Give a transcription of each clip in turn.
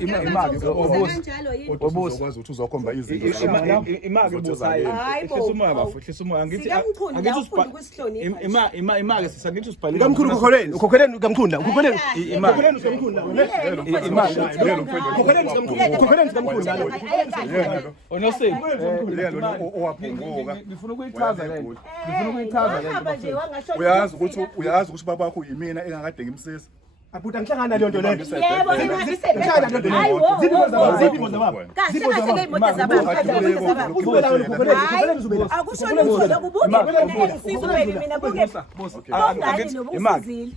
imali Ukwazi ukuthi uzokhomba izinto imali busayi ehlisa umoya bafehlisa umoya angithi imali sisangithi usibhalile kamkhulu ukhokheleni kamkhulu ukhokheleni onosipho owaphunguka ngifuna ukuyichaza lento uyazi ukuthi babakho yimina engakade ngimsiza abuta ngihlangana leyo nto leyo yebo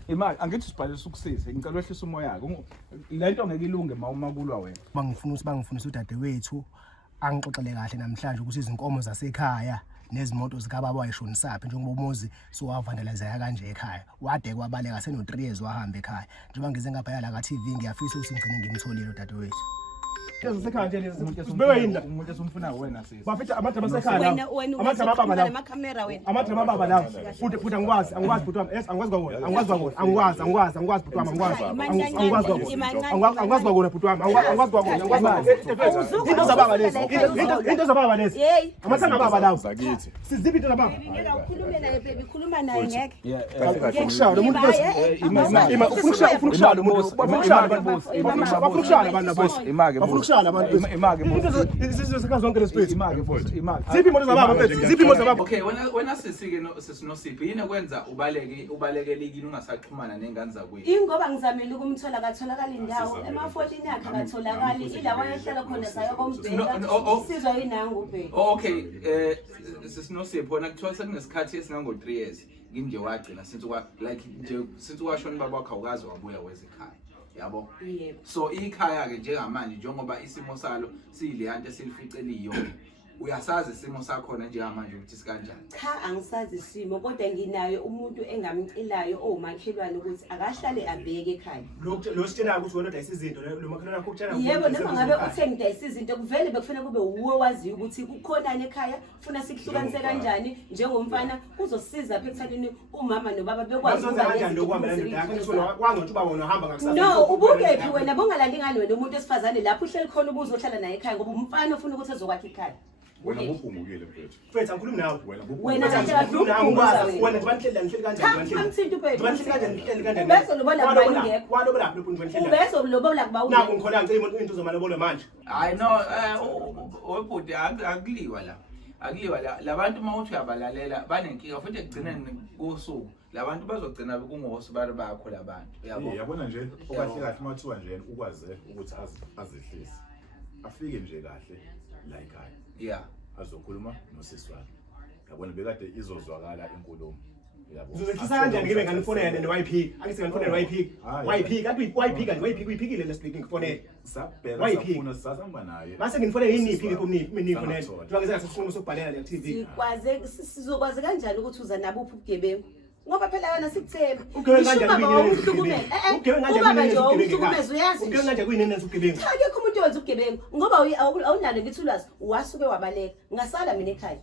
imali angithi sibhalisa ukusiza ngicela wehlisa umoya yakho lento ngeke ilunge uma kulwa wena bangifuna udadewethu angixoxele kahle namhlanje ukuthi izinkomo zasekhaya nezimoto zikababa wayishonisaphi njengoba umuzi sowavandalizeka kanje ekhaya wade kwabaleka seno 3 years wahamba ekhaya njengoba ngize ngapha la ka TV ngiyafisa ukuthi ngigcine ngimtholile udadewethu sekhaya nje sibekwe yini umuntu esumfuna wena sisi bafitha amadrama sekhaya amadrama baba la amakamera wena amadrama baba la futhi angikwazi bhuti wami angikwazi kwakona angikwazi bhuti wami angikwazi kwakona bhuti wami angikwazi kwakona into zababa lezi into zababa lezi amathanga baba lawo sakithi siziphi into zababa ukhulume naye baby khuluma naye ngeke ukushaya umuntu ufuna ukushaya umuntu ufuna ukushaya abantu boss imake sizizwe zonke lesiphithi imake ziphi imoto zababa mfethu ziphi imoto zababa okay wena sisike sinosiphi yini kwenza ubaleke likini ungasaxhumana nengane zakwethu ingoba ngizamela ukumthola katholakala indawo ema-14 yakhe katholakali ilawa yehlala khona sayo kombheka sizwa yinangu ubheka okay sisinosiphi wona kuthiwa sekunesikhathi esingango 3 years nginje wagcina since washona baba wakhe awukazi wabuya wezekhaya yabo yebo so ikhaya ke njengamanje njengoba isimo salo siyiliyanto esilificeliyo uyasazi isimo sakhona njengamanje ukuthi sikanjani cha angisazi isimo kodwa nginayo umuntu engamcilayo omakhelwane ukuthi akahlale abheke ekhaya lo sitshela ukuthi wena udayisa izinto lo makhelwane akho ukutshela yebo noma ngabe uthenga udayisa izinto kuvele bekufanele kube uwe waziyo ukuthi kukhonani ekhaya funa sikuhlukanise kanjani njengomfana uzosiza apha ekuthanini umama nobaba bekwazi kanjani lokuhamba la ndoda yakhe ngisho kwangathi uba wona uhamba ngakusasa no ubukephi wena bongalandi ngani wena umuntu esifazane lapho uhleli khona ubuzohlala naye ekhaya ngoba umfana ufuna ukuthi azokwakha ekhaya wena uphungukile mfethu mfethu angikhulumi nawe wena wena ngibanhleli kanjani angithinta ubheka ngihleli kanjani bese lobola kuba ingekho walobola lapho ngibanhleli bese lobola kuba nakho ngikhona ngicela into zomalobolo manje I know webhuti akuliwa la labantu mawuthi uyabalalela banenkinga futhi ekugcineni kosuku labantu bazogcina kungosibalo bakho labantu yabona nje okahle kahle mathiwa nje ukwaze ukuthi azehlise afike nje kahle la ekhaya yeah azokhuluma nosisi wami yabona bekade izozwakala inkulumo yabo uzokhisa kanjani ngibe nganifonela ne-YP angithi nganifonela YP kanti YP kanti YP uyiphikile lesibili ngifonela sabheka safuna sasamba naye mase ngifonela yiniphi ke kumnifonela ngizake sifuna sokubhalela le TV sizokwazi kanjani ukuthi uza nabo uphi ubugebengu ngoba phela wena sikuthemba akekho umuntu owenza ubugebengu ngoba awunalo ngithi ulwazi wasuke wabaleka ngasala mina ekhaya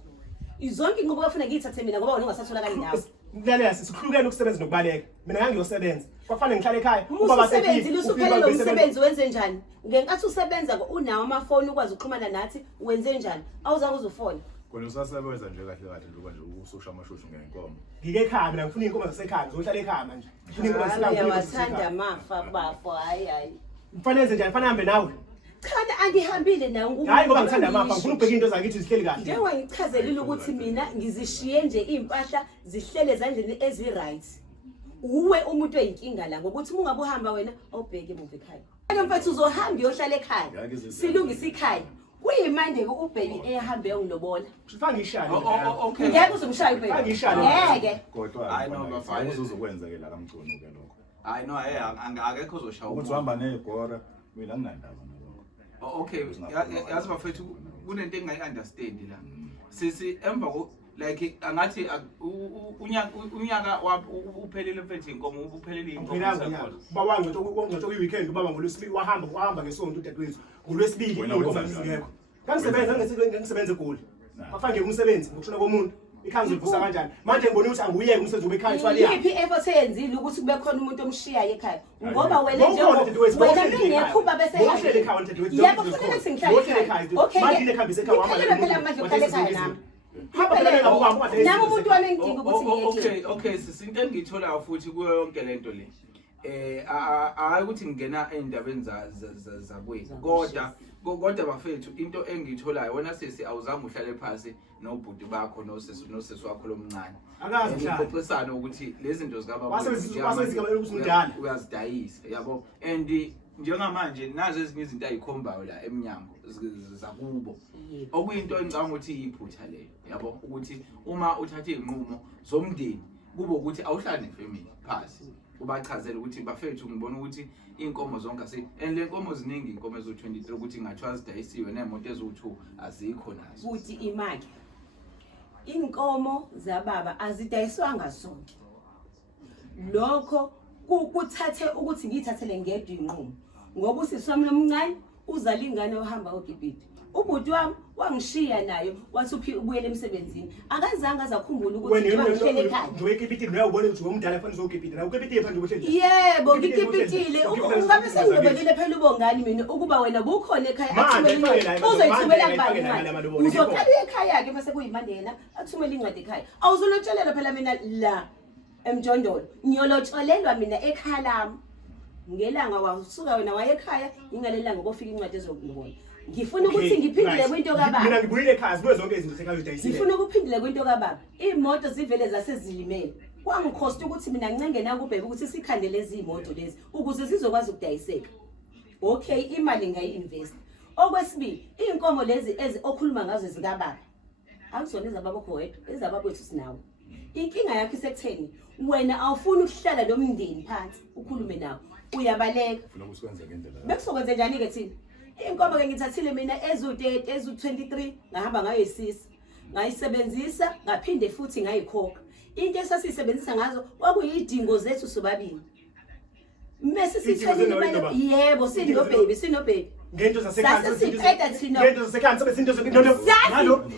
izonke inqubo kafuna ngiyithathe mina ngoba wena ungasatholakali ndawo lalela sisihlukene ukusebenza nokubaleka mina ngangiyosebenza kwafanele ngihlale ekhaya usebenzi lusuphelele umsebenzi wenze njani ngenkathi usebenza unawo amafoni ukwazi ukuxhumana nathi wenze njani awuzange uzofona kona usasebenza nje kahle njengoba nje ususha amashushu ngenkomo ngike ekhaya mina ngifuna inkomo zasekhaya ngizohlala ekhaya manje ngifuna inkomo zasekhaya uyawathanda amafa bafo hayi kufanele enze njani fanele hambe nawe cha angihambile nawe hayi ngoba ngithanda amafa ngifuna ubheka into zakithi zihleli kahle njengoba ngichazelile ukuthi mina ngizishiye nje impahla zihlele ezandleni ezi-right uwe umuntu oyinkinga la ngokuthi ungabe uhamba wena awubheke emuva ekhaya ake mfethu uzohamba uyohlala ekhaya silungisa ikhaya kuyimande ke ubaby ehambe ngilobola ufanga ishalo okay ngeke uzomshaya ubaby ufanga ishalo ngeke kodwa hayi no bafana uzokwenza ke la kamgcono ke lokho hayi no akekho uzoshaya ukuthi uhamba negora mina nginandaba nalokho okay yazi bafethu kunento engayi-understand la sisi emva like angathi unyaka uphelele mfethu inkomo uphelele inkomo sakho baba ngicela weekend ubaba ngolwesibili wahamba ngesonto udadewethu ngolwesibili inkomo zingekho kangisebenza ngisebenza egoli afake umsebenzi ngokushona komuntu ikhaya ngizovusa kanjani manje ngibona ukuthi angiyeke umsebenzi obekhaya ithwali yakhe yiphi effort eyenzile ukuthi kube khona umuntu omshiyayo ekhaya ngoba wena wena bengekhuba bese yebo kufanele singihlale ekhaya okay manje ikhambise ekhaya phela manje uhlale ekhaya nami nami umuntu wami engidinga ukuthi okay sisinto engiyitholayo futhi kuyo yonke lento le hayi ukuthi ngingena endabeni zakwethu kodwa bafethu into engiyitholayo wena sisi awuzange uhlale phansi nobhuti bakho nosesi wakho lomncane ngixoxisana ukuthi lezi zinto zikababa uyazidayisa yabo and njengamanje nazo ezinye izinto ayikhombayo la eminyango zakubo okuyinto engicanga ukuthi iyiphutha leyo yabo ukuthi uma uthatha izinqumo zomndeni kube ukuthi awuhlale nefamily phansi ubachazela ukuthi bafethu ngibona ukuthi inkomo zonke and le nkomo ziningi inkomo ezo23 ukuthi ngathiwa zidayisiwe nemoto ezo2 azikho nazo futhi imali inkomo zababa azidayiswanga zonke lokho kuthathe ukuthi ngiyithathele ngedwa inqumo ngoba usiswami lomncane uzalingane ohamba ogibhidi ubhuti wami wangishiya nayo wathi ubuyele emsebenzini akazange azakhumbula ukuthi ngihlele ekhaya ngiyekibhidi nayo ubone ukuthi umdala fanele uzogibhidi nayo ukibhidi phandle kuhle yebo ngikibhidile ungabe sengibekile phela ubongani mina ukuba wena bukhona ekhaya athumela uzoyithumela kubani uzoqala ekhaya yakhe bese kuyimandela athumela incwadi ekhaya awuzulotshelela phela mina la emjondolo ngiyolotshelelwa mina ekhaya lami ngelanga wasuka wena waye ekhaya ingalelanga kofika incwadi ezokubona ngifuna ukuthi ngiphindile kwinto kababa mina ngibuyile ekhaya zibuye zonke izinto sekayidayisile ngifuna ukuphindile kwinto kababa imoto zivele zasezilimele kwangikhosta ukuthi mina ngincenge naku ubhebe ukuthi sikhandele lezi imoto lezi ukuze sizokwazi ukudayiseka okay imali ngayi-invest okwesibili inkomo lezi okhuluma ngazo zikababa akuzona ezababokho wedwa ezababethu sinawo inkinga yakho isekutheni wena awufuni ukuhlala nomndeni phansi ukhulume nawo uyabaleka bekusokwenze njani-ke thina inkomo-ke ngithathile mina ezu-30 ezu-23 ngahamba ngayo isisi ngayisebenzisa ngaphinde futhi ngayikhokha into esasiyisebenzisa ngazo kwakuyidingo zethu sobabili mese sithelile imali yebo sinobhebi ngento sasiqeda thina ngento zasekhaya sibe zinto nalo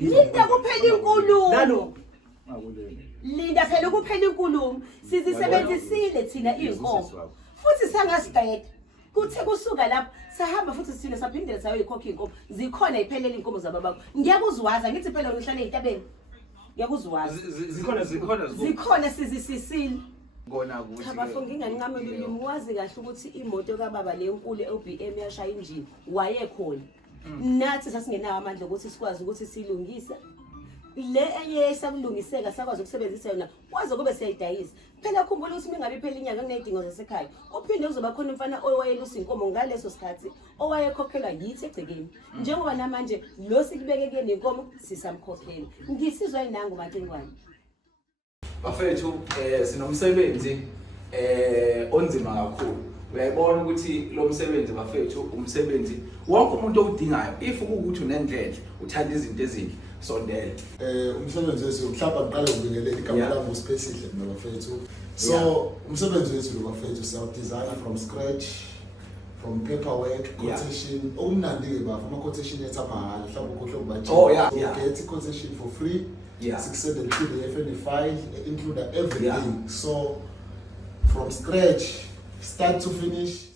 linda kuphela inkulumo linda phela kuphela inkulumo sizisebenzisile thina iy'nkomo futhi sangasiqeda kuthe kusuka lapho sahamba futhi sithina saphindela sayoyikhokha iy'nkomo zikhona iphelele iy'nkomo zababakho ngiyakuzwaza ngithi phela ngihlale ey'tabeni ngiyakuzwaza zikhona sizisisile kona ukuthi Chabafo ngingancamela ulimi wazi kahle ukuthi imoto kababa le nkulu eOBM yashaya injini wayekhona nathi sasingenayo amandla ukuthi sikwazi ukuthi silungise le enye sakulungiseka sakwazi ukusebenzisa yona kwaze kube siyayidayisa phela khumbula ukuthi mingabe phela inyanga kunezidingo zasekhaya uphinde uzoba khona umfana owayelusa inkomo ngaleso sikhathi owayekhokhelwa yithi egcekeni njengoba namanje lo sikubeke kuyena inkomo sisamkhokhela ngisizwa inangu maTengwane bafethu sinomsebenzi onzima kakhulu uyayibona ukuthi lo msebenzi bafethu umsebenzi wonke umuntu owudingayo if ukuthi unendlela uthanda izinto ezinhle sondela umsebenzi wethu mhlawumbe ngiqale ukubingelela igama lami uSpesihle bafethu so umsebenzi wethu bafethu siya designer from scratch from paperwork quotation omnandi ke bafa ama quotation ethu apha mhlawumbe ukhohle ukubatsha get quotation for free 600 PDF and file include everything so from scratch start to finish